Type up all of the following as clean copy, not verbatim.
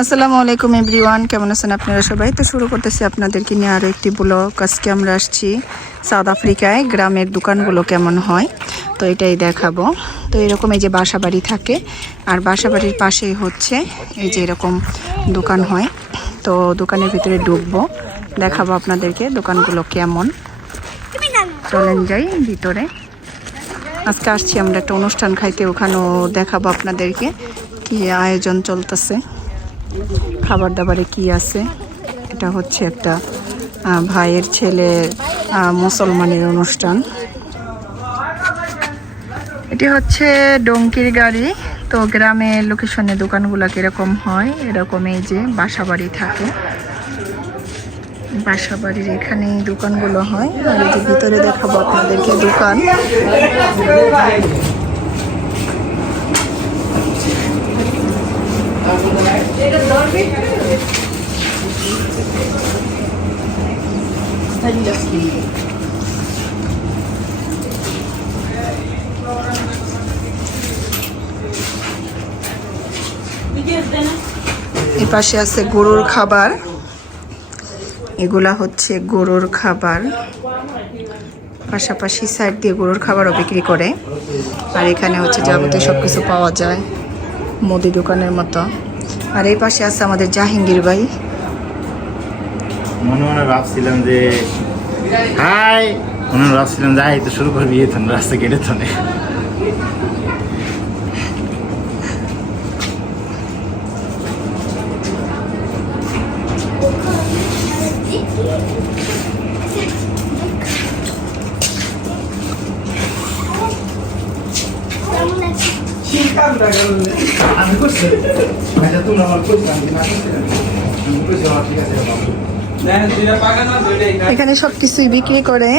আসসালামু আলাইকুম এভরিওয়ান, কেমন আছেন আপনারা সবাই? তো শুরু করতেছি আপনাদেরকে নিয়ে আরও একটি ব্লগ। আজকে আমরা আসছি সাউথ আফ্রিকায়, গ্রামের দোকানগুলো কেমন হয় তো এটাই দেখাবো। তো এরকম এই যে বাসা বাড়ি থাকে, আর বাসা বাড়ির পাশেই হচ্ছে এই যে এরকম দোকান হয়। তো দোকানের ভিতরে ঢুকবো, দেখাবো আপনাদেরকে দোকানগুলো কেমন। চলেন যাই ভিতরে। আজকে আসছি আমরা একটা অনুষ্ঠান খাইতে, ওখানেও দেখাবো আপনাদেরকে কি আয়োজন চলতেছে, খাবার দাবারে কি আছে। এটা হচ্ছে একটা ভাইয়ের ছেলে মুসলমানের অনুষ্ঠান। এটি হচ্ছে ডঙ্কির গাড়ি। তো গ্রামের লোকেশনে দোকানগুলো কিরকম হয়, এরকম এই যে বাসা বাড়ি থাকে, বাসা বাড়ির এখানে দোকানগুলো হয়। আর এই যে ভিতরে দেখাবো আপনাদেরকে দোকান। এই পাশে আছে গরুর খাবার, এগুলা হচ্ছে গরুর খাবার। পাশাপাশি সাইড দিয়ে গরুর খাবারও বিক্রি করে। আর এখানে হচ্ছে যাবতীয় সবকিছু পাওয়া যায়, মুদি দোকানের মতো। আর এই পাশে আছে আমাদের জাহাঙ্গীর ভাই। মনে ভাবছিলাম যে যাই তো শুরু করবি রাস্তা কেটে তো এখানে সবকিছুই বিক্রি করে,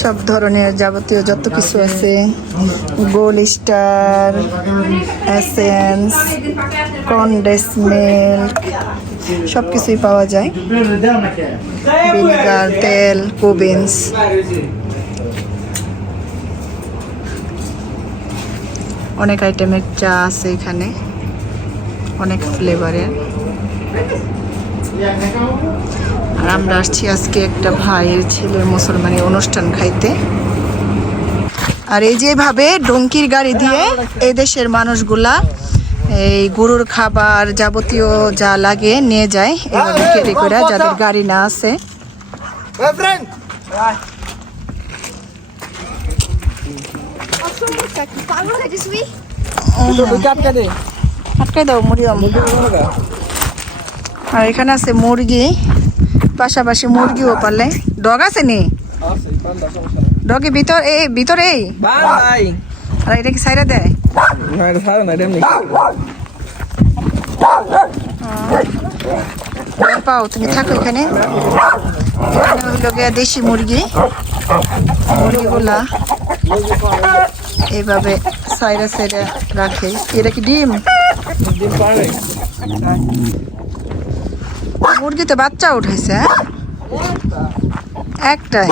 সব ধরনের যাবতীয় যত কিছু আছে, gold star, essence, condense milk, সবকিছুই পাওয়া যায়। ভিনেগার, তেল, কুবিন্স। অনেক আইটেমের চা আছে এখানে, অনেক ফ্লেভারের। আর আমরা আসছি আজকে একটা ভাইয়ের ছেলের মুসলমানি অনুষ্ঠান খাইতে। আর এই যেভাবে ডঙ্কির গাড়ি দিয়ে এই দেশের মানুষগুলা এই গরুর খাবার যাবতীয় যা লাগে নিয়ে যায়, এভাবে কেটে করে, যাদের গাড়ি না আছে। আটকাই দাও মরিয়ম। আর এখানে আছে মুরগি, পাশাপাশি মুরগিও পালে। ডগ আছে নি? ডগে ভিতরে আর এটা কি সাইরা দেয়? পাও তুমি থাকো এখানে। এখানে হইল গিয়া দেশি মুরগিগুলা এইভাবে সাইরা সাইরা রাখে। এটা কি ডিম? মুরগিতে বাচ্চা উঠাইছে একটাই।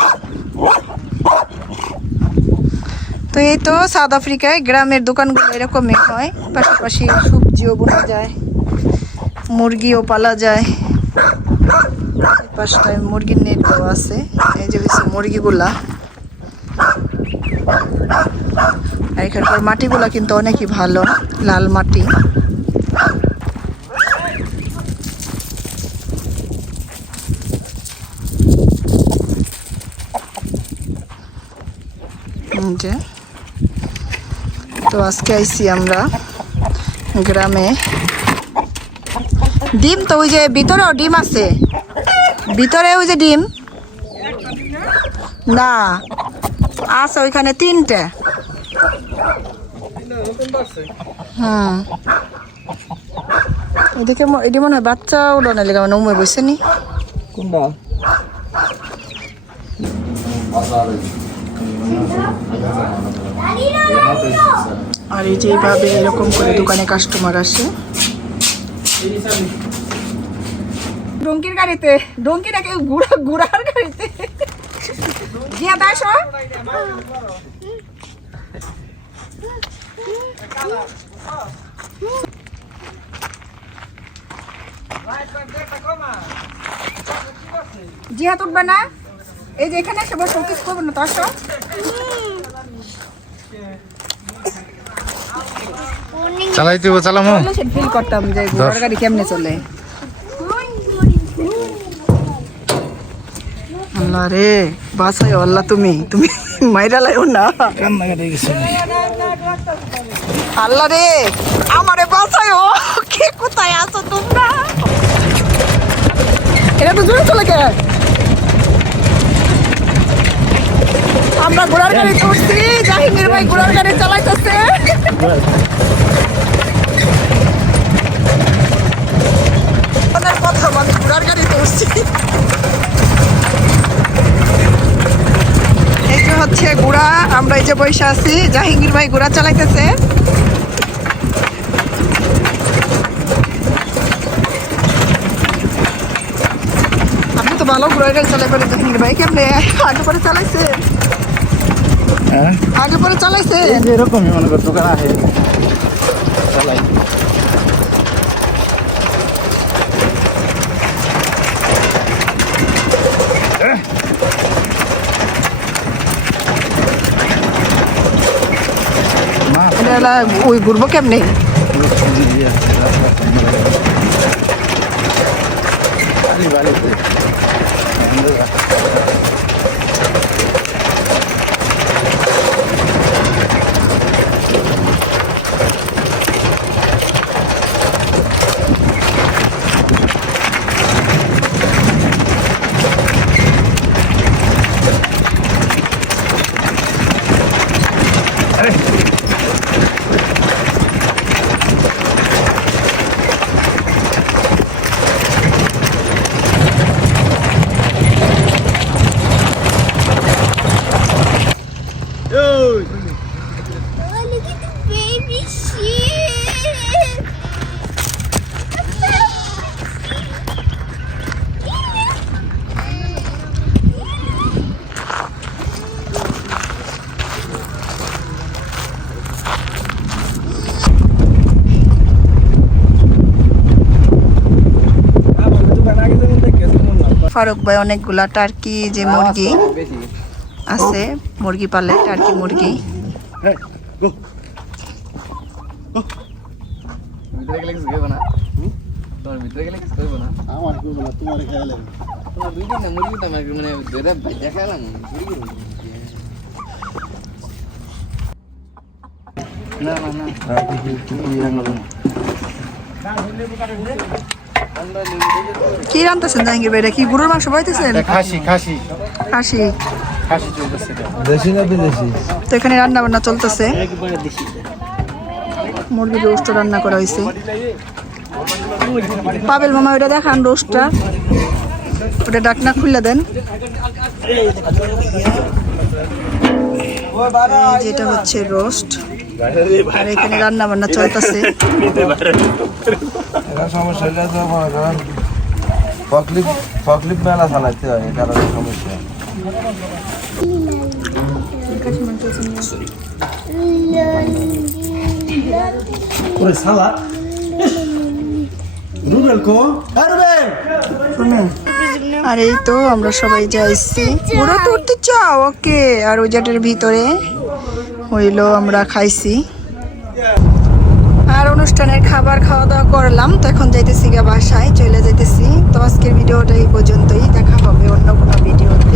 তো এই তো সাউথ আফ্রিকায় গ্রামের দোকানগুলো এরকমই হয়। পাশাপাশি সবজিও বোনা যায়, মুরগিও পালা যায়। পাশটায় মুরগির নেট দেওয়া আছে। এই যে হচ্ছে মুরগিগুলা। আর এখানকার মাটিগুলা কিন্তু অনেকই ভালো, লাল মাটি। তো আজকে আইছি আমরা গ্রামে। ডিম তো ওই যে ভিতরেও ডিম আছে, ভিতরে ওই যে ডিম না আছে ওইখানে তিনটে। এদিকে এটি মনে হয় বাচ্চা উড়ানো লেগে মানে উমে বসে নি। আর এই যে এইভাবে এরকম করে দোকানে কাস্টমার আসে। ডঙ্কির গাড়িতে, ডঙ্কি নাকি ঘোড়ার গাড়িতে গিয়া দাস। জিহাদ উঠবে না, এই যে এখানে এসে বসে কিছু করবো না, তো আসো। চালাইতে চালামো ফিল করতাম যে ঘোড়ার গাড়ি কেমনে চলে। আল্লাহ রে বাসায়, আল্লাহ তুমি তুমি মাইরা লাইও না। আল্লাহ রে আমারে বাসায়, ও কে কোথায় আছো তোমরা? এটা তো জোরে চলে গে। আমরা ঘোড়ার গাড়ি চড়ছি, জাহিঙ্গীর ভাই ঘোড়ার গাড়ি চালাইতেছে। কথা আমি ঘোড়ার গাড়ি চড়ছি। এই যে হচ্ছে ঘোড়া, আমরা এই যে বসে আছি, জাহিঙ্গীর ভাই ঘোড়া চালাইতেছে। আপনি তো ভালো ঘোড়ার গাড়ি চালাই পারেন জাহিঙ্গীর ভাই, কেমনে আগে পরে চালাইছে? আগে পরে চালাইছে এরকমই মনে কর দোকান আছে চালাই। এটা ওই ঘুরবো কেমনে? ফারুক ভাই অনেকগুলা টার্কি যে মুরগি আছে, মুরগি পালে, টার্কি মুরগি। কি রান্তাছেন জাহাঙ্গীর ভাই? কি গরুর মাংস পাইতেছেন? খাসি খাসি খাসি খাসি চলতেছে। দেশি না বিদেশি? তো এখানে রান্না বান্না চলতেছে, মুরগির রোস্ট রান্না করা হয়েছে। পাবেল মামা ওটা দেখান রোস্টটা, ওটা ডাকনা খুলে দেন। যেটা হচ্ছে রোস্ট, আর এখানে রান্না বান্না চলতেছে। সমস্যা এটা তো কারণ ফকলিপ মেলা চালাইতে হয়, এই কারণে সমস্যা। আর এই তো আমরা সবাই যাইছি, পুরো তো উঠতে চাও, ওকে। আর ওই জাটের ভিতরে হইলো আমরা খাইছি, আর অনুষ্ঠানের খাবার খাওয়া দাওয়া করলাম। তো এখন যাইতেছি গা বাসায়, চলে যাইতেছি। তো আজকের ভিডিওটা এই পর্যন্তই, দেখা হবে অন্য কোনো ভিডিওতে।